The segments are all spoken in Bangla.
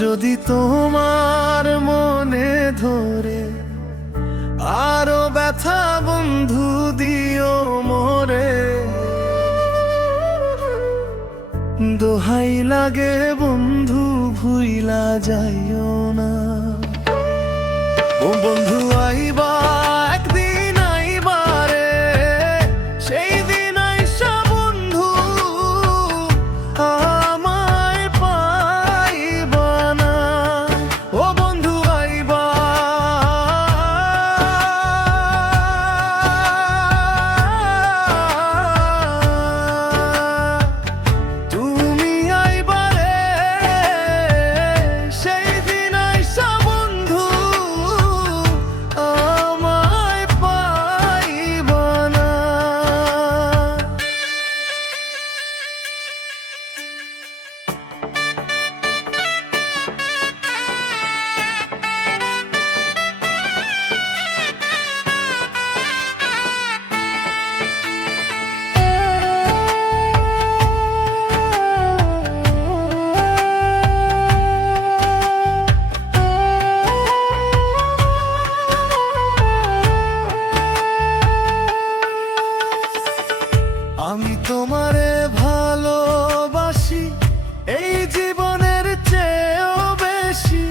যদি তোমার মনে ধরে আরো ব্যথা বন্ধু দিও মোরে, দোহাই লাগে বন্ধু ভুইলা যাইও না। ও বন্ধু আইবা একদিন আইবা রে, সেই দিন আইসা বন্ধু আমায় পাইবা না। ও বন্ধু আইবা তুমি আইবা রে, সেই দিন আইসা বন্ধু আমায় পাইবা না। আমি তোমারে ভালোবাসি এই জীবনের চেয়েও বেশি,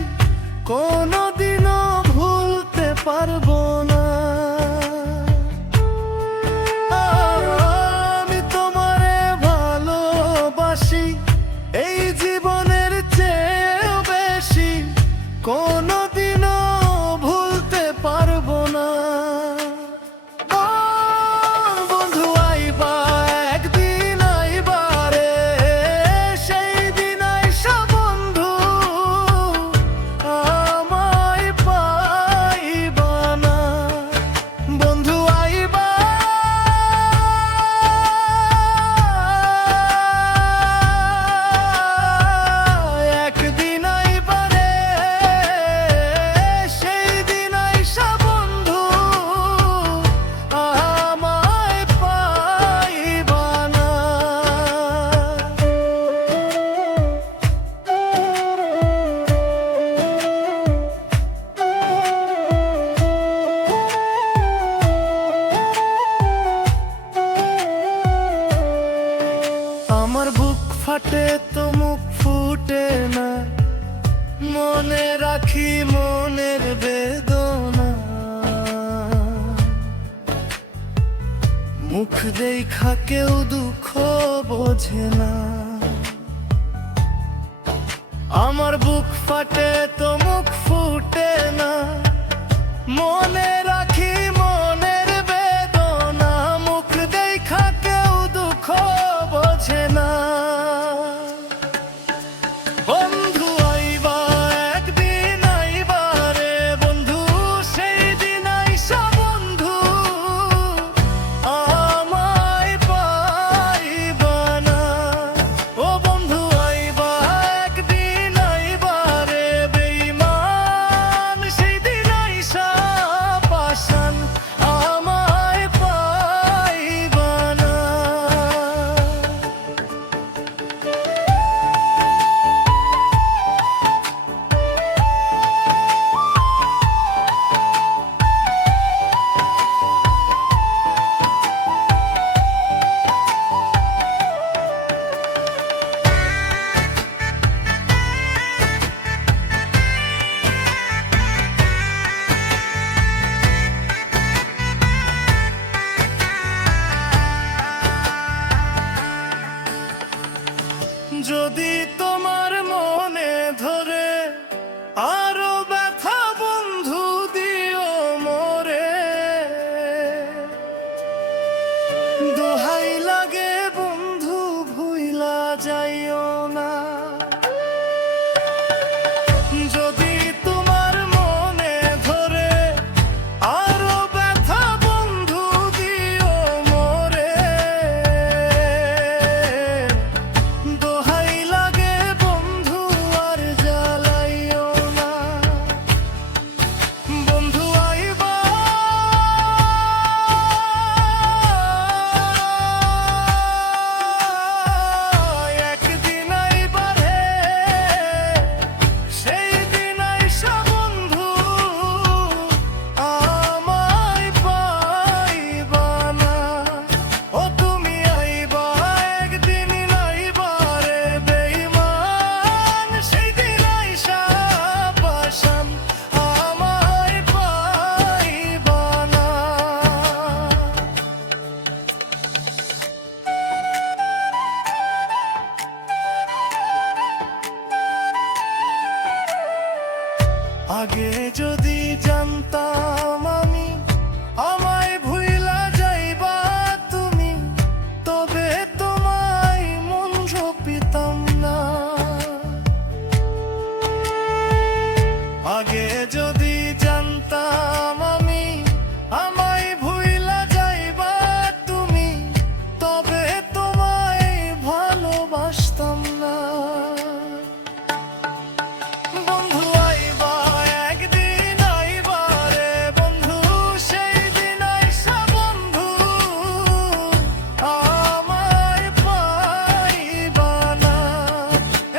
কোনোদিনও ভুলতে পারবো না। আমি তোমারে ভালোবাসি এই জীবনের চেয়েও বেশি, কোনোদিনও ভুলতে পারবো না। বন্ধু আইবা একদিন আইবা রে, সেই দিন আইসা বন্ধু আমায় পাইবা না। বন্ধু আইবা একদিন আইবা রে, সেই দিন আইসা বন্ধু আমায় পাইবা না। আমার বুক ফাটে তো মুখ ফুটে না, মনে রাখি মনের বেদনা। মুখ দেখা কেউ দুঃখ বোঝে না। আমার বুক ফাটে তো মুখ ফুটে না, মনে রাখি মনের বেদনা। মুখ দেখা কেউ দুঃখ বোঝে না। বন্ধু আইবা একদিন আইবা রে বন্ধু, সেই দিন আইসা বন্ধু আমায় পাইবা না। ও বন্ধু আইবা একদিন আইবা রে বেঈমান, সেই দিন আইসা পাশান আমায় পাইবা না। যদি তোমার মনে ধরে আরো ব্যথা বন্ধু দিও মোরে, দোহাই লাগে বন্ধু ভুইলা যাইও না। যদি তোমার মনে ধরে আরো ব্যথা বন্ধু দিও মোরে, দোহাই লাগে বন্ধু আর জ্বালাইও না। আগে যদি জানতাম আমি আমায় ভুইলা যাইবা তুমি, তবে তোমায় মন্ত্র পিতাম না। আগে যদি জানতাম আমি আমায় ভুইলা যাইবা তুমি, তবে তোমায় ভালোবাসতাম না। বন্ধু আইবা একদিন আইবা রে বন্ধু, সেই দিন আইসা বন্ধু আমায় পাইবা না।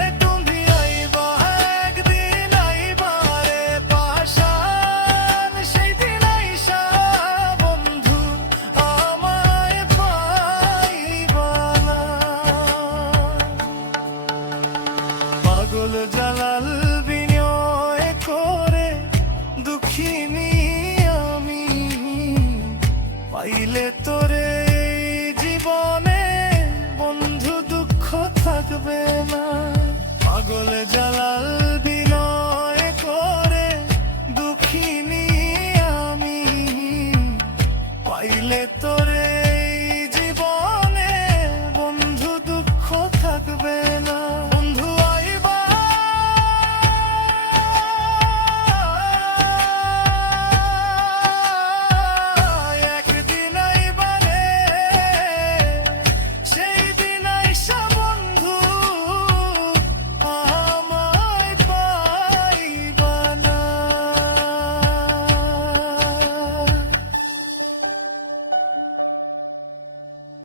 এ তুমি আইবা একদিন আইবা রে পাশান, সেই দিন আইসা বন্ধু আমায় পাইবা না। পাগল জালাল বিনয় করে দুঃখিনী আমি, পাইলে তোরে